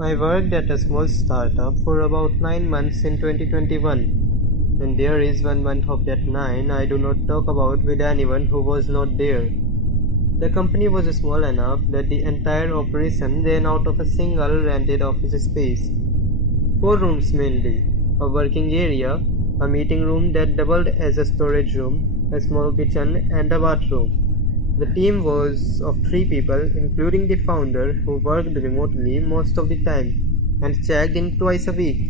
I worked at a small startup for about 9 months in 2021, and there is 1 month of that 9 I do not talk about with anyone who was not there. The company was small enough that the entire operation ran out of a single rented office space. 4 rooms mainly: a working area, a meeting room that doubled as a storage room, a small kitchen, and a bathroom. The team was of 3 people, including the founder, who worked remotely most of the time and checked in twice a week,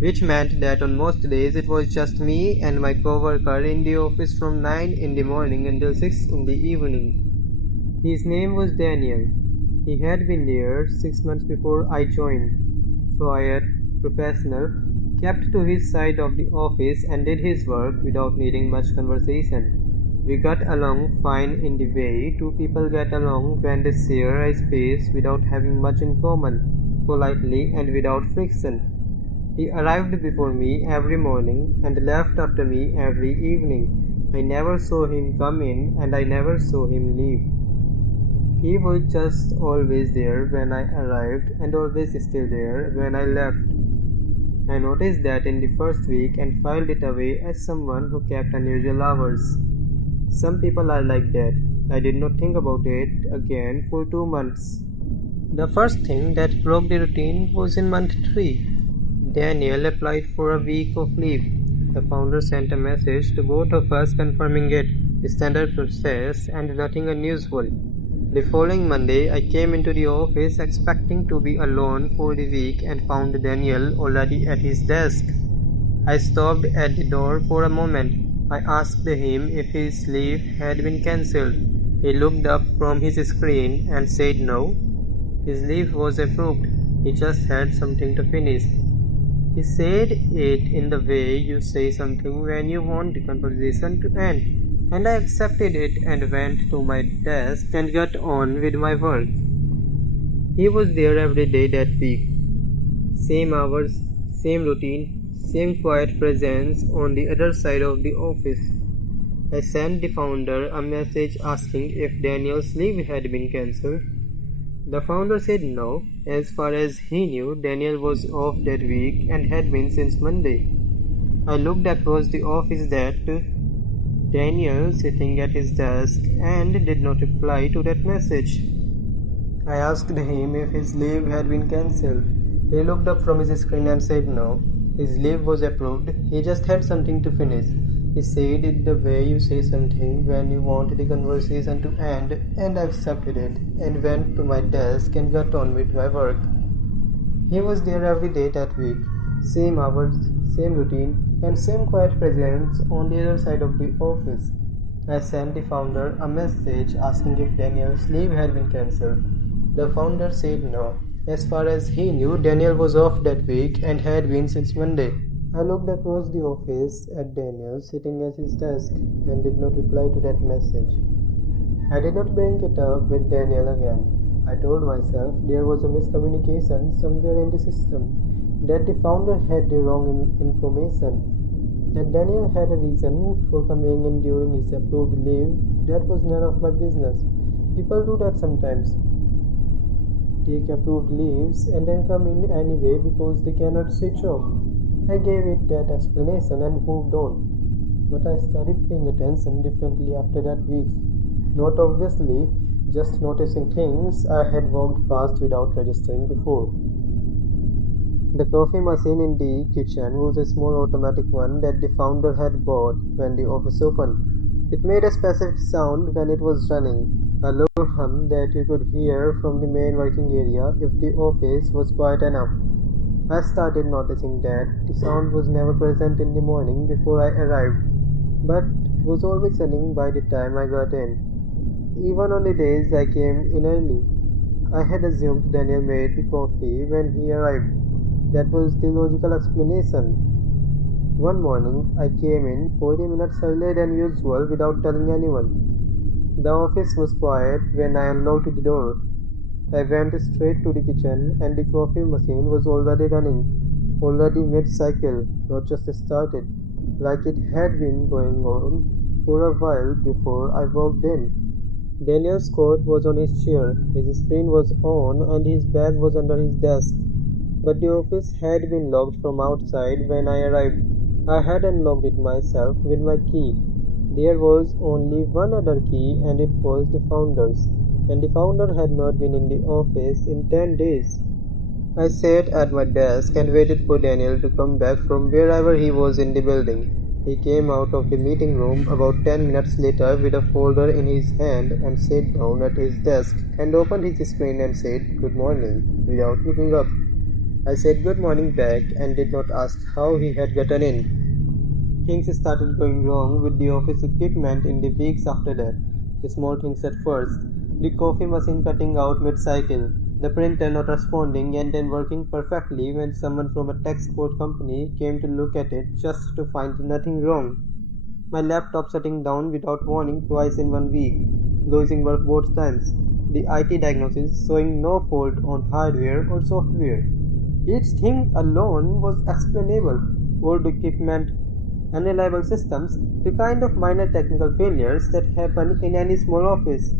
which meant that on most days it was just me and my coworker in the office from 9 in the morning until 6 in the evening. His name was Daniel. He had been there 6 months before I joined. Quiet, professional, kept to his side of the office and did his work without needing much conversation. We got along fine in the way 2 people get along when they share a space without having much in common, politely and without friction. He arrived before me every morning and left after me every evening. I never saw him come in and I never saw him leave. He was just always there when I arrived and always still there when I left. I noticed that in the first week and filed it away as someone who kept unusual hours. Some people are like that. I did not think about it again for 2 months. The first thing that broke the routine was in month 3. Daniel applied for a week of leave. The founder sent a message to both of us confirming it, standard process and nothing unusual. The following Monday, I came into the office expecting to be alone for the week and found Daniel already at his desk. I stopped at the door for a moment. I asked him if his leave had been cancelled. He looked up from his screen and said no. His leave was approved. He just had something to finish. He said it in the way you say something when you want the conversation to end, and I accepted it and went to my desk and got on with my work. He was there every day that week. Same hours, same routine, same quiet presence on the other side of the office. I sent the founder a message asking if Daniel's leave had been cancelled. The founder said no. As far as he knew, Daniel was off that week and had been since Monday. I looked across the office at Daniel sitting at his desk and did not reply to that message. I asked him if his leave had been cancelled. He looked up from his screen and said no. His leave was approved. He just had something to finish. He said it the way you say something when you want the conversation to end, and I accepted it and went to my desk and got on with my work. He was there every day that week. Same hours, same routine, and same quiet presence on the other side of the office. I sent the founder a message asking if Daniel's leave had been cancelled. The founder said no. As far as he knew, Daniel was off that week and had been since Monday. I looked across the office at Daniel sitting at his desk and did not reply to that message. I did not bring it up with Daniel again. I told myself there was a miscommunication somewhere in the system, that the founder had the wrong information, that Daniel had a reason for coming in during his approved leave. That was none of my business. People do that sometimes. Take approved leaves and then come in anyway because they cannot switch off. I gave it that explanation and moved on. But I started paying attention differently after that week. Not obviously, just noticing things I had walked past without registering before. The coffee machine in the kitchen was a small automatic one that the founder had bought when the office opened. It made a specific sound when it was running, a low hum that you could hear from the main working area if the office was quiet enough. I started noticing that the sound was never present in the morning before I arrived, but was always running by the time I got in. Even on the days I came in early, I had assumed Daniel made the coffee when he arrived. That was the logical explanation. One morning, I came in 40 minutes earlier than usual without telling anyone. The office was quiet when I unlocked the door. I went straight to the kitchen and the coffee machine was already running, already mid-cycle, not just started, like it had been going on for a while before I walked in. Daniel's coat was on his chair, his screen was on, and his bag was under his desk. But the office had been locked from outside when I arrived. I had unlocked it myself with my key. There was only one other key, and it was the founder's, and the founder had not been in the office in 10 days. I sat at my desk and waited for Daniel to come back from wherever he was in the building. He came out of the meeting room about 10 minutes later with a folder in his hand and sat down at his desk and opened his screen and said, "Good morning," without looking up. I said good morning back and did not ask how he had gotten in. Things started going wrong with the office equipment in the weeks after that. The small things at first. The coffee machine cutting out mid-cycle, the printer not responding and then working perfectly when someone from a tech support company came to look at it just to find nothing wrong. My laptop shutting down without warning twice in 1 week, losing work both times. The IT diagnosis showing no fault on hardware or software. Each thing alone was explainable. Old equipment, unreliable systems, the kind of minor technical failures that happen in any small office.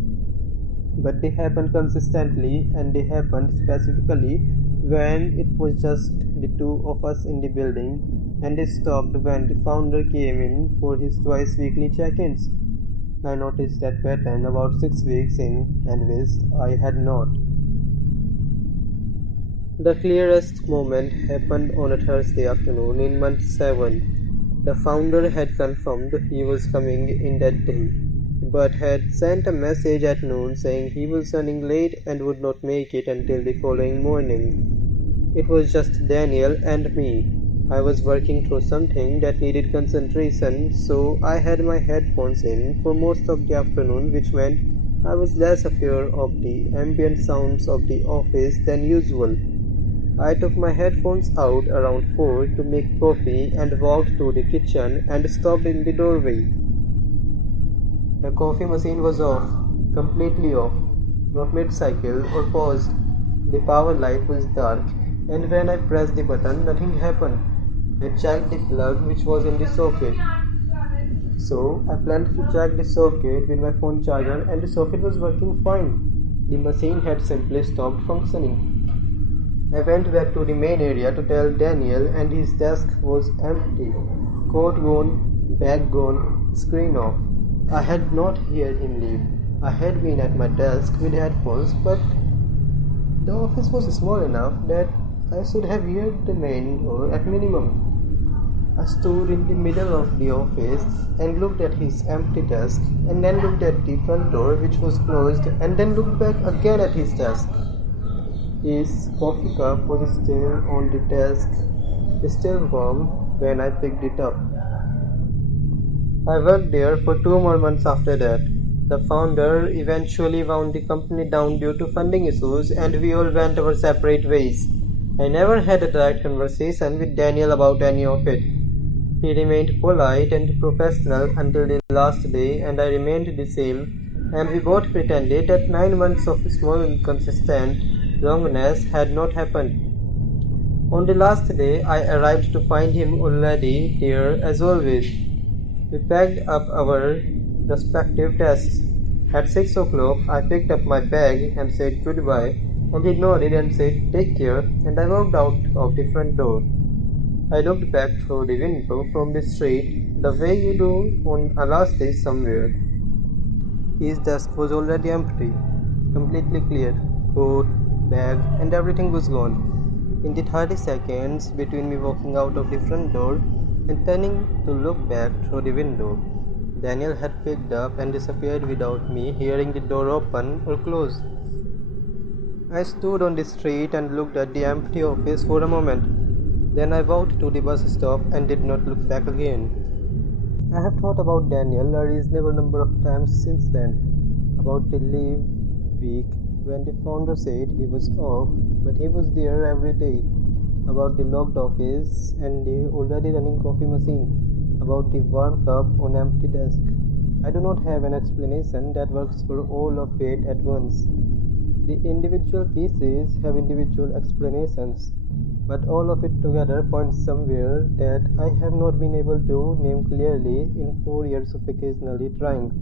But they happened consistently and they happened specifically when it was just the two of us in the building, and they stopped when the founder came in for his twice weekly check-ins. I noticed that pattern about 6 weeks in and wished I had not. The clearest moment happened on a Thursday afternoon in month 7. The founder had confirmed he was coming in that day, but had sent a message at noon saying he was running late and would not make it until the following morning. It was just Daniel and me. I was working through something that needed concentration, so I had my headphones in for most of the afternoon, which meant I was less aware of the ambient sounds of the office than usual. I took my headphones out around 4 to make coffee and walked to the kitchen and stopped in the doorway. The coffee machine was off, completely off, not mid-cycle or paused. The power light was dark, and when I pressed the button, nothing happened. I checked the plug which was in the socket. So I planned to check the socket with my phone charger, and the socket was working fine. The machine had simply stopped functioning. I went back to the main area to tell Daniel, and his desk was empty. Coat gone, bag gone, screen off. I had not heard him leave. I had been at my desk with headphones, but the office was small enough that I should have heard the main door at minimum. I stood in the middle of the office and looked at his empty desk, and then looked at the front door which was closed, and then looked back again at his desk. His coffee cup was still on the desk, still warm when I picked it up. I worked there for 2 more months after that. The founder eventually wound the company down due to funding issues, and we all went our separate ways. I never had a direct conversation with Daniel about any of it. He remained polite and professional until the last day, and I remained the same, and we both pretended that 9 months of small inconsistent wrongness had not happened. On the last day, I arrived to find him already there as always. We packed up our respective desks. At 6 o'clock, I picked up my bag and said goodbye, and he nodded and said take care, and I walked out of the front door. I looked back through the window from the street, the way you do on a last day somewhere. His desk was already empty, completely clear. Coat, bag, and everything was gone. In the 30 seconds between me walking out of the front door and turning to look back through the window, Daniel had picked up and disappeared without me hearing the door open or close. I stood on the street and looked at the empty office for a moment. Then I walked to the bus stop and did not look back again. I have thought about Daniel a reasonable number of times since then, about the leave week when the founder said he was off, but he was there every day, about the locked office and the already running coffee machine, about the warm cup on empty desk. I do not have an explanation that works for all of it at once. The individual pieces have individual explanations, but all of it together points somewhere that I have not been able to name clearly in 4 years of occasionally trying.